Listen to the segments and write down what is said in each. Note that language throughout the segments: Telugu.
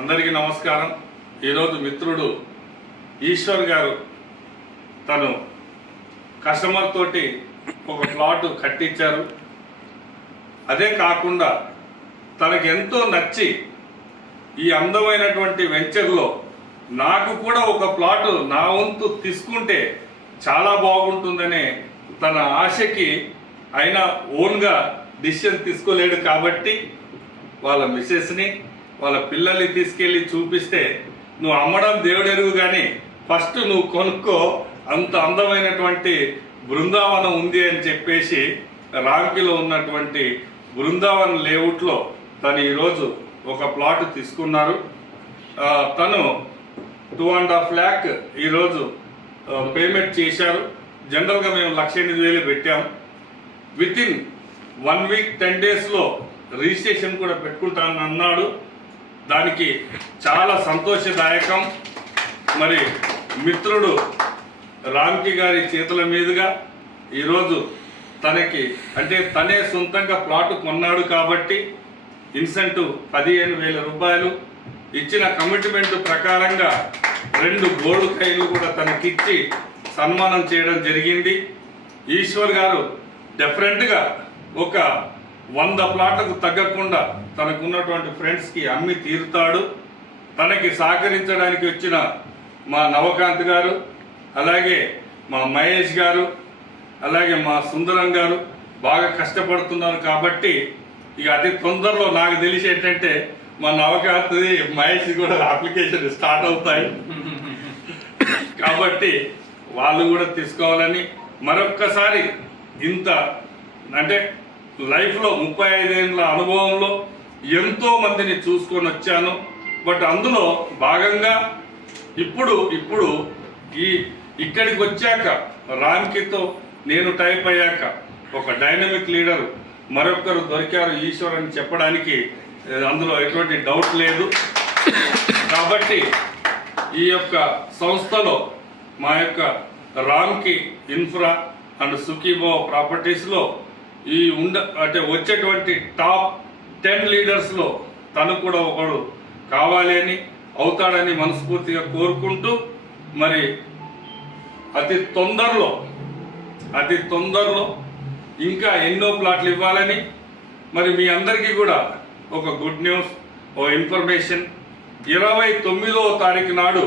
అందరికీ నమస్కారం. ఈరోజు మిత్రుడు ఈశ్వర్ గారు తను కస్టమర్ తోటి ఒక ప్లాట్ కట్టించారు. అదే కాకుండా తనకు ఎంతో నచ్చి ఈ అందమైనటువంటి వెంచర్లో నాకు కూడా ఒక ప్లాట్ నా వంతు తీసుకుంటే చాలా బాగుంటుందనే తన ఆశకి అయినా ఓన్గా డిసిషన్ తీసుకోలేడు కాబట్టి వాళ్ళ మిస్సెస్ని వాళ్ళ పిల్లల్ని తీసుకెళ్ళి చూపిస్తే నువ్వు అమ్మడం దేవుడెరుగు కానీ ఫస్ట్ నువ్వు కొనుక్కో, అంత అందమైనటువంటి బృందావనం ఉంది అని చెప్పేసి రాంకీలో ఉన్నటువంటి బృందావనం లేఅవుట్లో తను ఈరోజు ఒక ప్లాట్ తీసుకున్నారు. తను 2.5 lakh ఈరోజు పేమెంట్ చేశారు. జనరల్గా మేము 1,08,000 పెట్టాం. వితిన్ 1 week 10 daysలో రిజిస్ట్రేషన్ కూడా పెట్టుకుంటానని అన్నాడు. దానికి చాలా సంతోషదాయకం. మరి మిత్రుడు రామ్కి గారి చేతుల మీదుగా ఈరోజు తనకి అంటే తనే సొంతంగా ప్లాట్ కొన్నాడు కాబట్టి ఇన్సెంటివ్ 15,000 రూపాయలు ఇచ్చిన కమిట్మెంట్ ప్రకారంగా 2 గోల్డ్ కాయిన్లు కూడా తనకిచ్చి సన్మానం చేయడం జరిగింది. ఈశ్వర్ గారు డెఫినెట్గా ఒక 100 ప్లాట్లకు తగ్గకుండా తనకున్నటువంటి ఫ్రెండ్స్కి అమ్మి తీరుతాడు. తనకి సహకరించడానికి వచ్చిన మా నవకాంత్ గారు, అలాగే మా మహేష్ గారు, అలాగే మా సుందరం గారు బాగా కష్టపడుతున్నారు కాబట్టి ఇక అతి తొందరలో నాకు తెలిసి ఏంటంటే మా నవకాంత్ మహేష్ కూడా అప్లికేషన్ స్టార్ట్ అవుతాయి కాబట్టి వాళ్ళు కూడా తీసుకోవాలని మరొక్కసారి ఇంత అంటే లైఫ్లో 35 ఏళ్ళ అనుభవంలో ఎంతో మందిని చూసుకొని వచ్చాను. బట్ అందులో భాగంగా ఇప్పుడు ఇక్కడికి వచ్చాక రామ్కీతో నేను టైప్ అయ్యాక ఒక డైనమిక్ లీడర్ మరొకరు దొరికారు ఈశ్వర్ అని చెప్పడానికి అందులో ఎటువంటి డౌట్ లేదు. కాబట్టి ఈ యొక్క సంస్థలో మా యొక్క రామ్కీ ఇన్ఫ్రా అండ్ సుఖీభవ ప్రాపర్టీస్లో అంటే వచ్చేటువంటి టాప్ 10 లీడర్స్లో తను కూడా ఒకడు కావాలి అని అవుతాడని మనస్ఫూర్తిగా కోరుకుంటూ మరి అతి తొందరలో ఇంకా ఎన్నో ప్లాట్లు ఇవ్వాలని మరి మీ అందరికీ కూడా ఒక గుడ్ న్యూస్, ఓ ఇన్ఫర్మేషన్. 29వ తారీఖు నాడు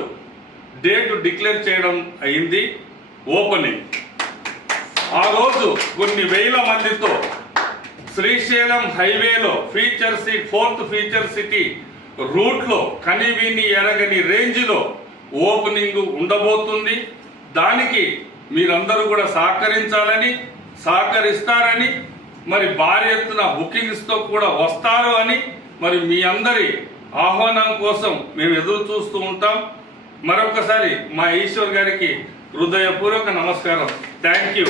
డేట్ డిక్లేర్ చేయడం అయింది ఓపెనింగ్. ఆ రోజు కొన్ని వేల మందితో శ్రీశైలం హైవేలో ఫోర్త్ ఫీచర్ సిటీ రూట్లో కనివిని ఎరగని రేంజ్లో ఓపెనింగ్ ఉండబోతుంది. దానికి మీరందరూ కూడా సహకరిస్తారని మరి భారీ ఎత్తున బుకింగ్స్తో కూడా వస్తారు అని మరి మీ అందరి ఆహ్వానం కోసం మేము ఎదురు చూస్తూ ఉంటాం. మరొకసారి మా ఈశ్వర్ గారికి హృదయపూర్వక నమస్కారం. Thank you.